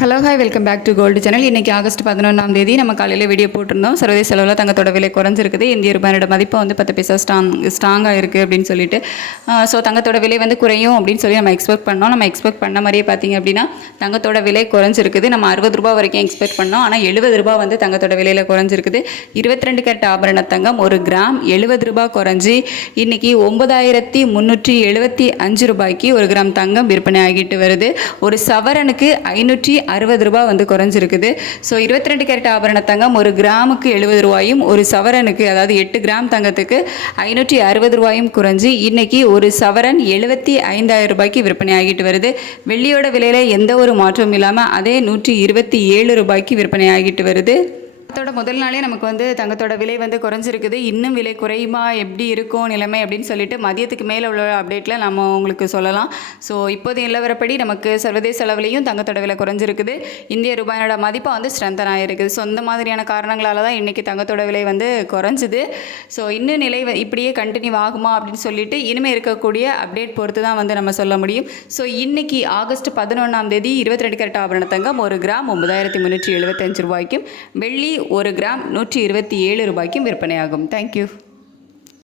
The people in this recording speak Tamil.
Hello hi welcome back to gold channel. இன்றைக்கி ஆகஸ்ட் 11ஆம் தேதி நம்ம காலையில் வீடியோ போட்டிருந்தோம். சர்வதேச அளவில் தங்கத்தோட விலை குறைஞ்சிருக்குது. இந்திய ரூபாயோட மதிப்பு வந்து 10 பைசா ஸ்ட்ராங்காக இருக்குது அப்படின்னு சொல்லிட்டு தங்கத்தோட விலை வந்து குறையும் அப்படின்னு சொல்லி நம்ம எக்ஸ்பெக்ட் பண்ணோம். நம்ம எக்ஸ்பெக்ட் பண்ண மாதிரியே பார்த்திங்க அப்படின்னா தங்கத்தோட விலை குறைஞ்சிருக்குது. நம்ம 60 ரூபா வரைக்கும் எக்ஸ்பெக்ட் பண்ணோம். ஆனால் 70 ரூபா வந்து தங்கத்தோட விலையில் குறைஞ்சிருக்குது. 22 கேரட் ஆபரண தங்கம் 1 கிராம் 70 ரூபா குறைஞ்சி இன்றைக்கி 9375 ரூபாய்க்கு 1 கிராம் தங்கம் விற்பனை ஆகிட்டு வருது. ஒரு சவரனுக்கு 560 ரூபா வந்து குறைஞ்சிருக்குது. 22 கேரட் ஆபரண தங்கம் 1 கிராமுக்கு 70 ரூபாயும், ஒரு சவரனுக்கு அதாவது 8 கிராம் தங்கத்துக்கு 560 ரூபாயும் குறைஞ்சி இன்னைக்கு ஒரு சவரன் 75,000 ரூபாய்க்கு விற்பனை ஆகிட்டு வருது. வெள்ளியோட விலையில எந்த ஒரு மாற்றமும் இல்லாமல் அதே 127 ரூபாய்க்கு விற்பனை ஆகிட்டு வருது. அதோட முதல் நாளே நமக்கு வந்து தங்கத்தோட விலை வந்து குறைஞ்சிருக்குது. இன்னும் விலை குறையுமா, எப்படி இருக்கும் நிலைமை அப்படின்னு சொல்லிட்டு மதியத்துக்கு மேலே உள்ள அப்டேட்டில் நம்ம உங்களுக்கு சொல்லலாம். இப்போது நிலவரப்படி நமக்கு சர்வதேச அளவுலையும் தங்கத்தோட விலை குறைஞ்சிருக்குது. இந்திய ரூபாயோட மதிப்பு வந்து ஸ்ட்ரென்தன் ஆகிருக்குது. இந்த மாதிரியான காரணங்களால் தான் இன்றைக்கி தங்கத்தோட விலை வந்து குறைஞ்சிது. இன்னும் நிலை இப்படியே கண்டினியூ ஆகுமா அப்படின்னு சொல்லிட்டு இனிமேல் இருக்கக்கூடிய அப்டேட் பொறுத்து தான் வந்து நம்ம சொல்ல முடியும். இன்றைக்கி ஆகஸ்ட் 11ஆம் தேதி 22 கேரட் ஆபரண தங்கம் 1 கிராம் 9375 ரூபாய்க்கும், வெள்ளி 1 கிராம் 127 ரூபாய்க்கும் விற்பனையாகும். தேங்க்யூ.